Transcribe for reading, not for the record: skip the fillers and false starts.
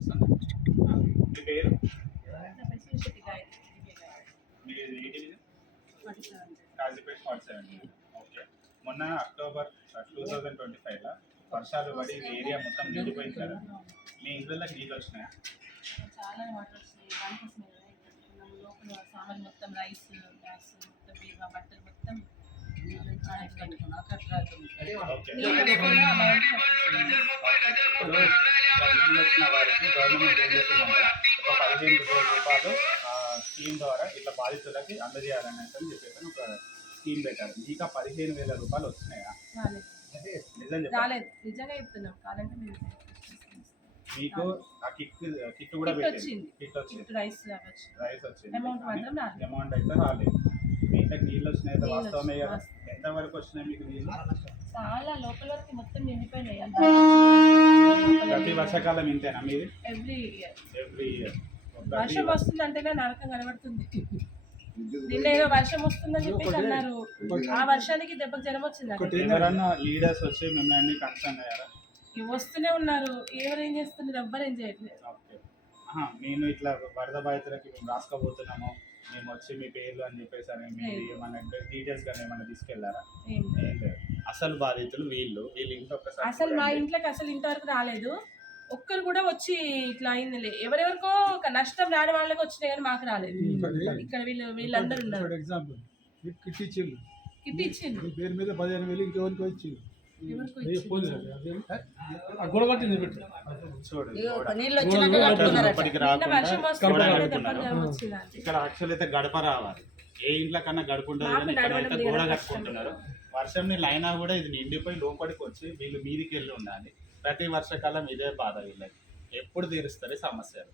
మీ పేరు? మీది ఏ division? Kazipet 47. Okay. మొన్న అక్టోబర్ 2025లో వర్షాలు పడి ఏరియా మొత్తం నిండిపోయింది కదా, మీ ఇంట్లోకి నీళ్ళు వచ్చినాయా? చాలా వాటర్ వస్తాయి. దానికోసమే కదా లోపల సామాన్ మొత్తం రైస్ గ్యాస్ మొత్తం బీమా బట్టలు మొత్తం నీళ్ళు వచ్చిన వారికి గవర్నమెంట్ ఏం చేస్తుందంటే ఒక 15,000 రూపాయలు స్కీమ్ ద్వారా ఇట్లా బాధితులకి అందజేయాలనేసి అని చెప్పేసి ఒక స్కీమ్ పెట్టారు. మీకు 15,000 రూపాయలు వచ్చినాయా? నిజం రాలేదు. నిజంగా చెప్తున్నాం. కాదంటే మీకు ఆ కిట్ కూడా పెట్టింది. కిట్ వచ్చింది, రైస్ వచ్చింది, అమౌంట్ అయితే రాలేదు. మీ ఇంట్లోకి నీళ్ళు వచ్చినాయి అయితే వాస్తవమే కదా? ఎంత వరకు వచ్చినాయి మీకు నీళ్ళు? చాలా లోపల వరకు మొత్తం నిండిపోయినాయి. ప్రతి వర్షాకాలం ఇంతేనా మీది? ఎవ్రీ ఇయర్ వర్షం వస్తుంది అంటేనే నరకం కనబడుతుంది. నిన్న ఏదో వర్షం వస్తుందని చెప్పేసి అన్నారు. ఆ వర్షానికి దెబ్బకు జ్వరం వచ్చింది. ఎవరన్నా లీడర్స్ వచ్చి మిమ్మల్ని కన్సర్న్ అయ్యారా? వస్తూనే ఉన్నారు. ఎవరేం చేస్తున్నారు? ఎవ్వరేం చేయట్లేదు. నేను ఇట్లా వరద బాధితులకి మేము రాసుకోబోతున్నాము, మేము వచ్చి మీ పేర్లు అని చెప్పేసి అని మీరు ఏమన్నా డీటెయిల్స్ కానీ ఏమన్నా తీసుకెళ్లారా? ఏం లేదు. అసలు బాధితులు వీళ్ళు ఇంట్లో ఒక్కసారి అసలు మా ఇంట్లోకి అసలు ఇంతవరకు రాలేదు. ఒక్కరు కూడా వచ్చి ఇట్లా అయింది. ఎవరెవరికో నష్టం రాని వాళ్ళకి వచ్చినాయి కానీ మాకు రాలేదు. ఇక్కడ వీళ్ళందరూ ఉన్నారు. ఎగ్జాంపుల్ కిట్ ఇచ్చిండు పేరు మీద 15,000 ఇంకెవరికి వచ్చి ఇక్కడ యాక్చువల్ అయితే గడప రావాలి. ఏ ఇంట్లో కన్నా గడప ఉంటుంది కానీ ఇక్కడ అయితే గోడ కట్టుకుంటున్నారు. వర్షం నీళ్ళు అయినా కూడా ఇది నిండిపోయి లోపలికి వచ్చి వీళ్ళు మీదికి వెళ్ళి ఉండాలి. ప్రతి వర్షాకాలం ఇదే బాధ వీళ్ళకి. ఎప్పుడు తీరుస్తారు సమస్యలు?